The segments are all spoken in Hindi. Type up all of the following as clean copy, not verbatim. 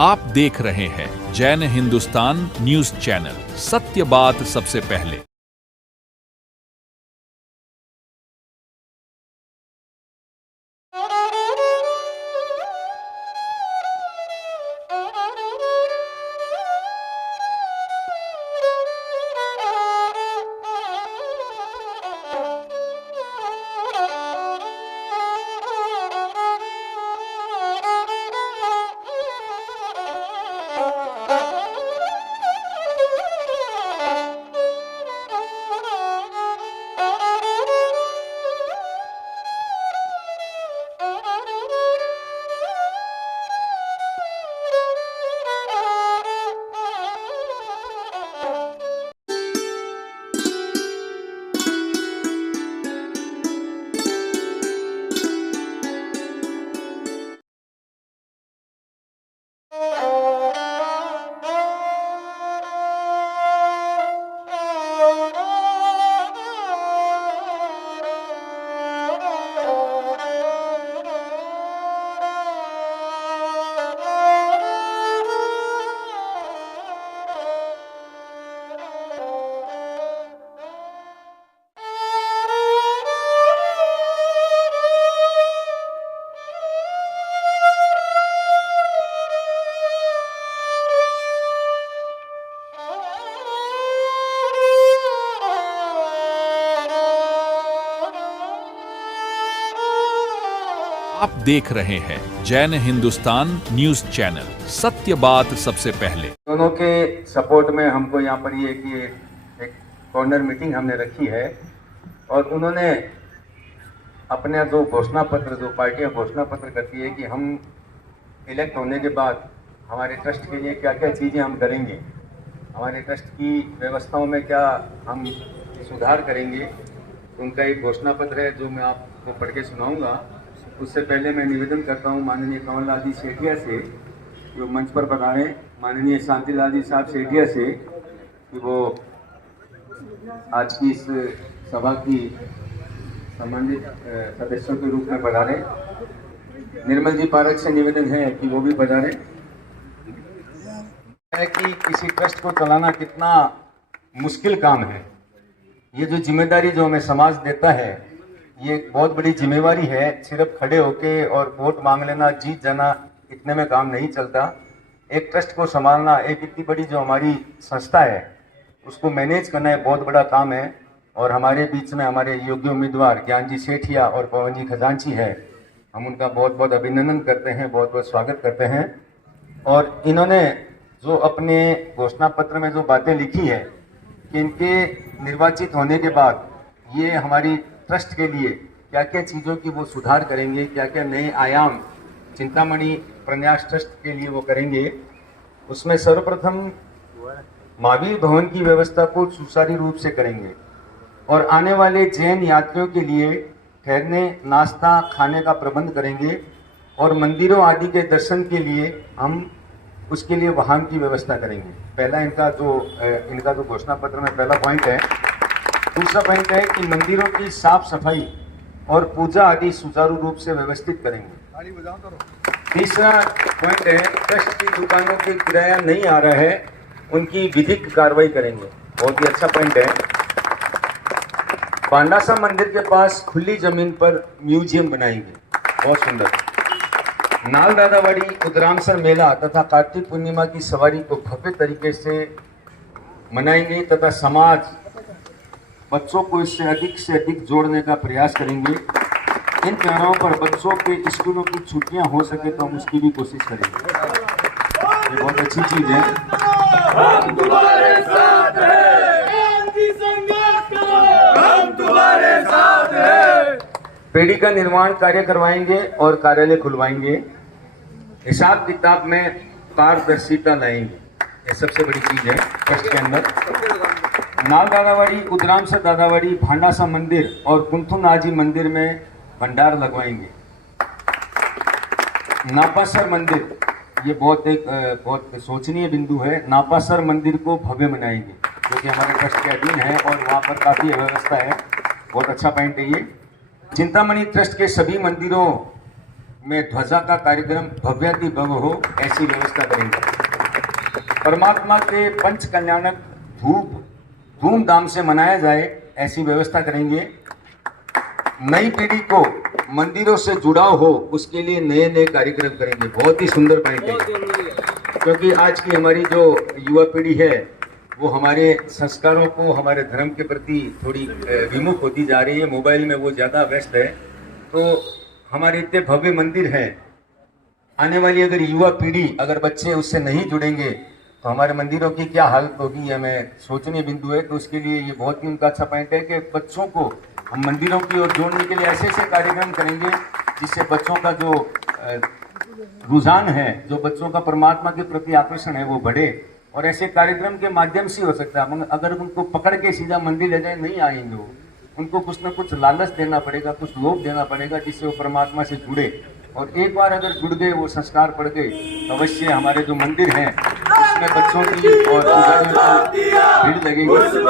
आप देख रहे हैं जैन हिंदुस्तान न्यूज चैनल, सत्य बात सबसे पहले। आप देख रहे हैं जैन हिंदुस्तान न्यूज चैनल, सत्य बात सबसे पहले। दोनों के सपोर्ट में हमको यहाँ पर ये कि एक कॉर्नर मीटिंग हमने रखी है और उन्होंने अपने जो घोषणा पत्र, जो पार्टियाँ घोषणा पत्र करती है कि हम इलेक्ट होने के बाद हमारे ट्रस्ट के लिए क्या क्या चीज़ें हम करेंगे, हमारे ट्रस्ट की व्यवस्थाओं में क्या हम सुधार करेंगे, उनका एक घोषणा पत्र है जो मैं आपको पढ़ के सुनाऊंगा। उससे पहले मैं निवेदन करता हूं माननीय कंवरलाल जी सेठिया से, जो मंच पर पधारे, माननीय शांतिलाल जी साहब सेठिया से, कि वो आज की इस सभा की संबंधित सदस्यों के रूप में पधारे। निर्मल जी पारक से निवेदन है कि वो भी पधारे। है कि किसी ट्रस्ट को चलाना कितना मुश्किल काम है। ये जो जिम्मेदारी जो हमें समाज देता है, ये एक बहुत बड़ी जिम्मेवारी है। सिर्फ खड़े होके और वोट मांग लेना, जीत जाना, इतने में काम नहीं चलता। एक ट्रस्ट को संभालना, एक इतनी बड़ी जो हमारी संस्था है उसको मैनेज करना एक बहुत बड़ा काम है। और हमारे बीच में हमारे योग्य उम्मीदवार ज्ञान जी सेठिया और पवन जी खजांची है, हम उनका बहुत बहुत अभिनंदन करते हैं, बहुत बहुत स्वागत करते हैं। और इन्होंने जो अपने घोषणा पत्र में जो बातें लिखी है कि इनके निर्वाचित होने के बाद ये हमारी ट्रस्ट के लिए क्या क्या चीज़ों की वो सुधार करेंगे, क्या क्या नए आयाम चिंतामणि प्रन्यास ट्रस्ट के लिए वो करेंगे। उसमें सर्वप्रथम महावीर भवन की व्यवस्था को सुचारू रूप से करेंगे और आने वाले जैन यात्रियों के लिए ठहरने, नाश्ता, खाने का प्रबंध करेंगे और मंदिरों आदि के दर्शन के लिए हम उसके लिए वाहन की व्यवस्था करेंगे। पहला इनका जो घोषणा पत्र में पहला पॉइंट है। दूसरा पॉइंट है कि मंदिरों की साफ सफाई और पूजा आदि सुचारू रूप से व्यवस्थित करेंगे। तीसरा पॉइंट है, ट्रस्ट की दुकानों के किराया नहीं आ रहा है, उनकी विधिक कार्रवाई करेंगे। बहुत ही अच्छा पॉइंट है। पांडासा मंदिर के पास खुली जमीन पर म्यूजियम बनाएंगे, बहुत सुंदर। नाल दादावाड़ी उदरामसर मेला तथा कार्तिक पूर्णिमा की सवारी को भव्य तरीके से मनाएंगे तथा समाज बच्चों को इससे अधिक जोड़ने का प्रयास करेंगे। इन त्योहारों पर बच्चों के स्कूलों की छुट्टियां हो सके तो हम उसकी भी कोशिश करेंगे। ये बहुत अच्छी चीज है। हम तुम्हारे साथ हैं, हम तुम्हारे साथ हैं। पेड़ी का निर्माण कार्य करवाएंगे और कार्यालय खुलवाएंगे। हिसाब किताब में पारदर्शिता लाएंगे, ये सबसे बड़ी चीज है ट्रस्ट के अंदर। नाल दादावाड़ी, उदरामसर दादावाड़ी, भांडासा मंदिर और कुंथुनाजी मंदिर में भंडार लगवाएंगे। नापासर मंदिर, ये बहुत सोचनीय बिंदु है। नापासर मंदिर को भव्य बनाएंगे, जो कि हमारे ट्रस्ट के अधीन है और वहाँ पर काफ़ी व्यवस्था है। बहुत अच्छा पॉइंट है ये। चिंतामणि ट्रस्ट के सभी मंदिरों में ध्वजा का कार्यक्रम भव्याति भव्य हो, ऐसी व्यवस्था करेंगे। परमात्मा के पंच कल्याणक धूमधाम से मनाया जाए, ऐसी व्यवस्था करेंगे। नई पीढ़ी को मंदिरों से जुड़ाव हो, उसके लिए नए नए कार्यक्रम करेंगे। बहुत ही सुंदर पॉइंट है, क्योंकि आज की हमारी जो युवा पीढ़ी है वो हमारे संस्कारों को, हमारे धर्म के प्रति थोड़ी विमुख होती जा रही है। मोबाइल में वो ज़्यादा व्यस्त है। तो हमारे इतने भव्य मंदिर हैं, आने वाली अगर युवा पीढ़ी, अगर बच्चे उससे नहीं जुड़ेंगे तो हमारे मंदिरों की क्या हालत होगी, हमें सोचनीय बिंदु है। तो उसके लिए ये बहुत ही उनका अच्छा पॉइंट है कि बच्चों को हम मंदिरों की ओर जोड़ने के लिए ऐसे ऐसे कार्यक्रम करेंगे जिससे बच्चों का जो रुझान है, जो बच्चों का परमात्मा के प्रति आकर्षण है, वो बढ़े। और ऐसे कार्यक्रम के माध्यम से हो सकता है। मगर अगर उनको पकड़ के सीधा मंदिर ले जाए, नहीं आएंगे वो। उनको कुछ ना कुछ लालच देना पड़ेगा, कुछ लोभ देना पड़ेगा, जिससे वो परमात्मा से जुड़े। और एक बार अगर जुड़ गए, वो संस्कार पड़ गए, तो अवश्य हमारे जो मंदिर हैं उसमें बच्चों की और पुजारियों की भीड़ लगेगी। बहुत अच्छे है।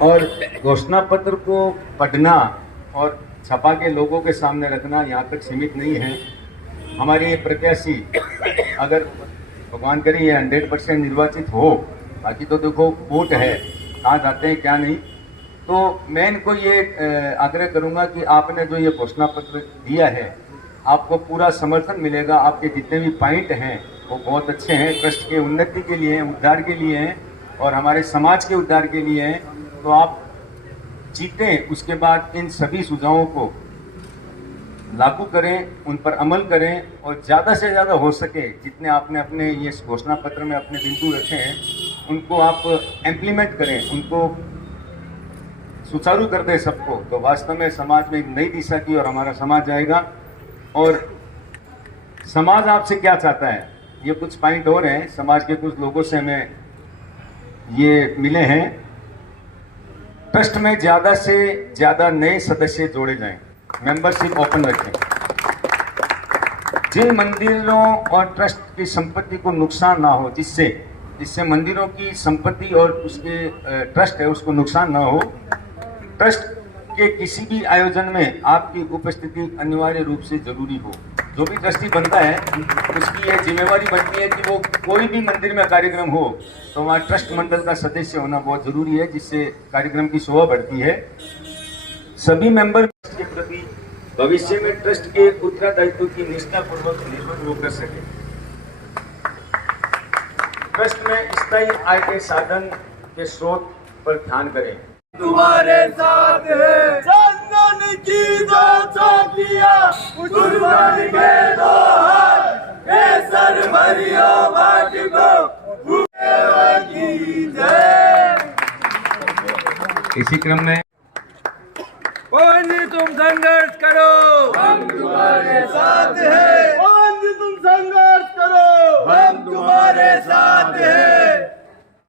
और घोषणा पत्र को पढ़ना और छपा के लोगों के सामने रखना यहाँ तक सीमित नहीं है। हमारे प्रत्याशी अगर भगवान करे ये 100% निर्वाचित हो, बाकी तो देखो वोट है, कहाँ जाते हैं क्या नहीं। तो मैं इनको ये आग्रह करूँगा कि आपने जो ये घोषणा पत्र दिया है, आपको पूरा समर्थन मिलेगा। आपके जितने भी पॉइंट हैं वो बहुत अच्छे हैं, ट्रस्ट के उन्नति के लिए हैं, उद्धार के लिए हैं और हमारे समाज के उद्धार के लिए हैं। तो आप जीतें, उसके बाद इन सभी सुझावों को लागू करें, उन पर अमल करें और ज़्यादा से ज़्यादा हो सके जितने आपने अपने ये घोषणा पत्र में अपने बिंदु रखे हैं उनको आप इम्प्लीमेंट करें, उनको सुचारू कर दें सबको। तो वास्तव में समाज में एक नई दिशा की और हमारा समाज जाएगा। और समाज आपसे क्या चाहता है, ये कुछ पॉइंट और हैं। समाज के कुछ लोगों से हमें ये मिले हैं, ट्रस्ट में ज़्यादा से ज़्यादा नए सदस्य जोड़े जाएं, मेंबरशिप ओपन रखें। जिन मंदिरों और ट्रस्ट की संपत्ति को नुकसान ना हो, जिससे मंदिरों की संपत्ति और उसके ट्रस्ट है उसको नुकसान ना हो, ट्रस्ट के किसी भी आयोजन में आपकी उपस्थिति अनिवार्य रूप से जरूरी हो। जो भी ट्रस्टी बनता है उसकी यह जिम्मेवारी बनती है कि वो कोई भी मंदिर में कार्यक्रम हो तो वहाँ ट्रस्ट मंडल का सदस्य होना बहुत जरूरी है, जिससे कार्यक्रम की शोभा बढ़ती है। सभी मेंबर के प्रति भविष्य में ट्रस्ट के उत्तरदायित्व की निष्ठापूर्वक निर्वहन वो कर सके। ट्रस्ट में स्थायी आय के साधन के स्रोत पर ध्यान करें। तुम्हारे साथ है चंदन की दो चौकियां, कुर्बान के दो हाथ, केसर भरियो बाटी को की जय। इसी क्रम में तुम संघर्ष करो, हम तुम्हारे साथ हैं। तुम संघर्ष करो, हम तुम्हारे साथ हैं।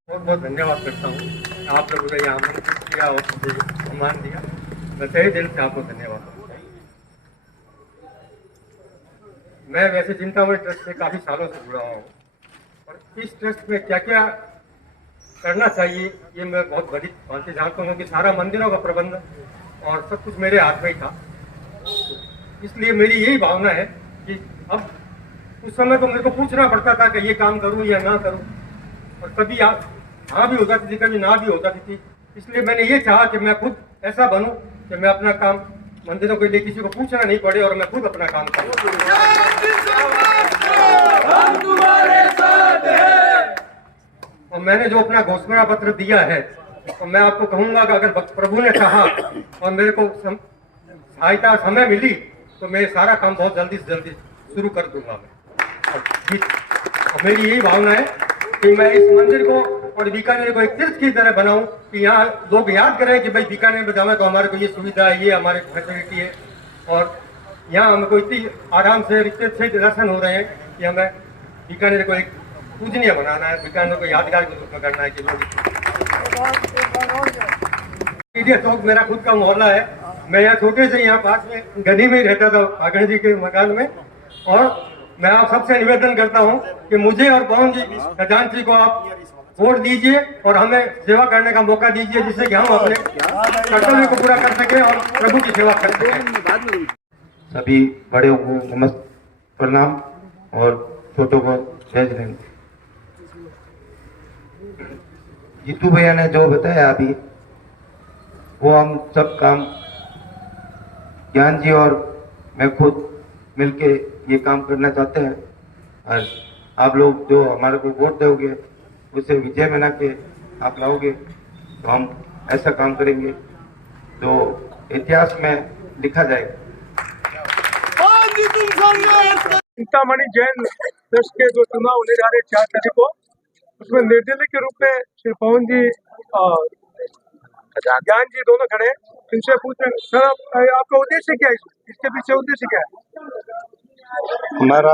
बहुत बहुत धन्यवाद करता हूँ आप लोगों ने यहाँ आमंत्रित किया और मुझे सम्मान दिया। मैं तहे दिल से आपको धन्यवाद करता हूँ। मैं वैसे चिंतामणि ट्रस्ट से काफ़ी सालों से जुड़ा हुआ हूँ और इस ट्रस्ट में क्या क्या करना चाहिए ये मैं बहुत बड़ी बातें जानता हूँ कि सारा मंदिरों का प्रबंध और सब कुछ मेरे हाथ में ही था। इसलिए मेरी यही भावना है कि अब उस समय तो मेरे को पूछना पड़ता था कि ये काम करूँ या ना करूँ, और कभी हाँ भी हो जाती थी, कभी ना भी हो जाती थी। इसलिए मैंने ये चाहा कि मैं खुद ऐसा बनूं कि मैं अपना काम मंदिरों के लिए किसी को पूछना नहीं पड़े और मैं खुद अपना काम करूं। हम तुम्हारे साथ हैं। और मैंने जो अपना घोषणा पत्र दिया है तो मैं आपको कहूंगा कि अगर प्रभु ने चाहा और मेरे को सहायता समय मिली तो मैं सारा काम बहुत जल्दी से जल्दी शुरू कर दूंगा मैं। और मेरी यही भावना है कि मैं इस मंदिर को और बीकानेर को एक तीर्थ की तरह बनाऊं कि यहाँ लोग याद करें कि भाई बीकानेर में जावे तो हमारे को ये सुविधा है, ये हमारे फैसिलिटी है और यहाँ हमको इतनी आराम से इतने अच्छे दर्शन हो रहे हैं कि हमें बीकानेर को एक पूजनीय बनाना है, बीकानेर को यादगार के रूप में करना है। कि लोग चौक मेरा खुद का मोहल्ला है। मैं यहाँ छोटे से यहाँ पास में गली में ही रहता था, आगण जी के मकान में, और मैं आप सबसे निवेदन करता हूं कि मुझे और पवन जी खजांची को आप वोट दीजिए और हमें सेवा करने का मौका दीजिए, जिससे कि हम अपने कर्तव्य को पूरा कर सकें और प्रभु की सेवा कर सकें। सभी बड़ों को नमस्कार प्रणाम और छोटों को जय हिंद। जीतू भैया ने जो बताया अभी वो हम सब काम ज्ञान जी और मैं खुद मिलके ये काम करना चाहते हैं और आप लोग जो हमारे को वोट दोगे उसे विजय बना के आप लाओगे तो हम ऐसा काम करेंगे जो इतिहास में लिखा जाएगा। चिंतामणि जैन ट्रस्ट के जो चुनाव होने जा रहे 4 तारीख को, उसमें निर्देशक के रूप में श्री पवन जी ज्ञान जी दोनों खड़े हैं। इनसे पूछ रहे सर आपका उद्देश्य क्या है, इसके पीछे उद्देश्य क्या है? हमारा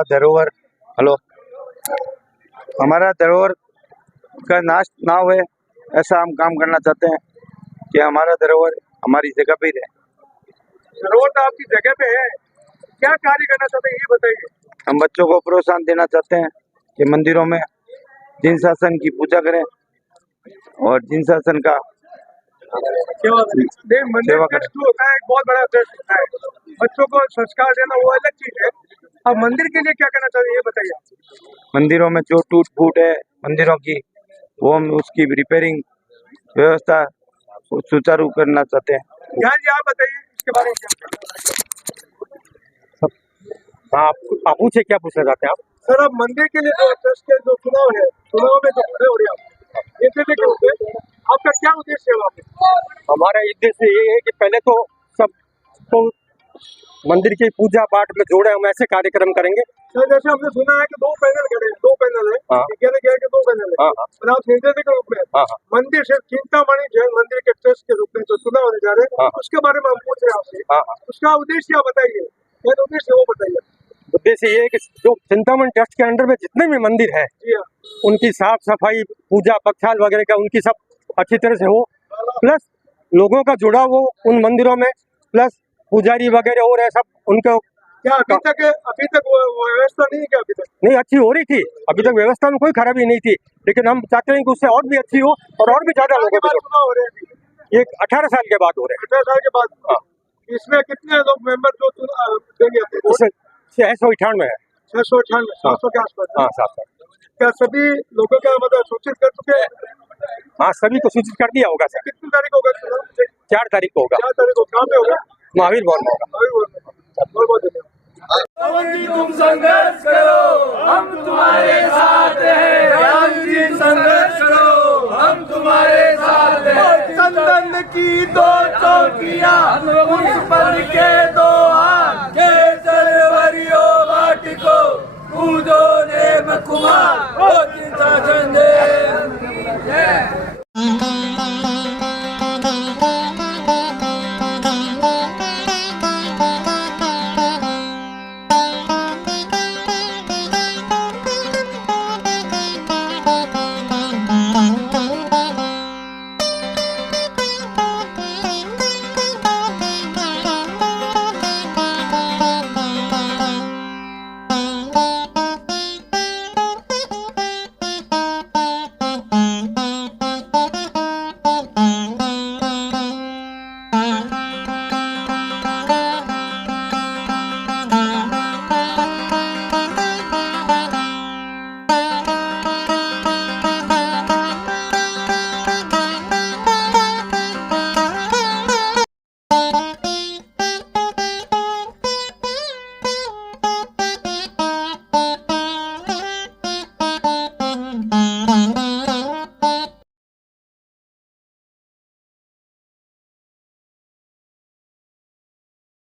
धरोहर का नाश ना हुए ऐसा हम काम करना चाहते हैं कि हमारा धरोहर हमारी जगह पे ही रहे। धरोहर तो आपकी जगह पे है, क्या कार्य करना चाहते हैं ये बताइए। हम बच्चों को प्रोत्साहन देना चाहते हैं कि मंदिरों में जिन शासन की पूजा करें और जिन शासन का मंदिर ट्रस्ट जो होता है एक बहुत बड़ा ट्रस्ट होता है, बच्चों को संस्कार देना वो अलग चीज है। अब मंदिर के लिए क्या करना चाहिए ये बताइए। मंदिरों में जो टूट फूट है मंदिरों की, वो हम उसकी रिपेयरिंग व्यवस्था सुचारू करना चाहते हैं। ध्यान जी आप बताइए इसके बारे में क्या। आप पूछे क्या पूछना चाहते हैं आप? सर अब मंदिर के लिए जो ट्रस्ट के जो चुनाव है, चुनाव में जो खड़े हो रहे हैं आपका क्या उद्देश्य है वहाँ पे? हमारा उद्देश्य ये है कि पहले तो सबको मंदिर की पूजा पाठ में जोड़े, हम ऐसे कार्यक्रम करेंगे। सर जैसे हमने सुना है कि 2 पैनल खड़े हैं, 2 पैनल है, के 2 पैनल है और आप निर्देशक के रूप में मंदिर से चिंतामणि जैन मंदिर के ट्रस्ट के रूप में जो चुनाव होने जा रहे हैं उसके बारे में हम पूछ रहे हैं आपसे। उसका उद्देश्य आप बताइए, क्या उद्देश्य वो बताइए। उद्देश्य ये है कि जो चिंतामणि ट्रस्ट के अंडर में जितने भी मंदिर है उनकी साफ सफाई, पूजा पक्षाल वगैरह का उनकी सब अच्छी तरह से हो, प्लस लोगों का जुड़ाव हो उन मंदिरों में, प्लस पुजारी वगैरह और सब उनको क्या अभी तक व्यवस्था नहीं है क्या? अभी तक नहीं, अच्छी हो रही थी, अभी तक व्यवस्था में कोई खराबी नहीं थी, लेकिन हम चाहते हैं कि उससे और भी अच्छी हो और भी ज्यादा लोगों को चुनाव हो रहे हैं। ये 18 साल के बाद हो रहे हैं। 18 साल के बाद इसमें कितने लोग मेंबर जो देंगे? 698 है। 698 700 के आसपास। हाँ 700। क्या सभी लोगों का मतलब सूचित कर चुके हैं? हाँ सभी को सूचित कर दिया होगा सर। कितनी तारीख होगा? 4 तारीख को होगा। 4 तारीख को कहाँ पे होगा? महावीर भवन में होगा। बहुत बहुत धन्यवाद। पवन जी तुम संघर्ष करो, हम तुम्हारे साथ हैं। ज्ञान जी संघर्ष करो, हम तुम्हारे साथ हैं। संदन की 2 चौकियां, उस पर के 2 हाथ, केसर वरियो बाटिको, पूजो नेम कुमार।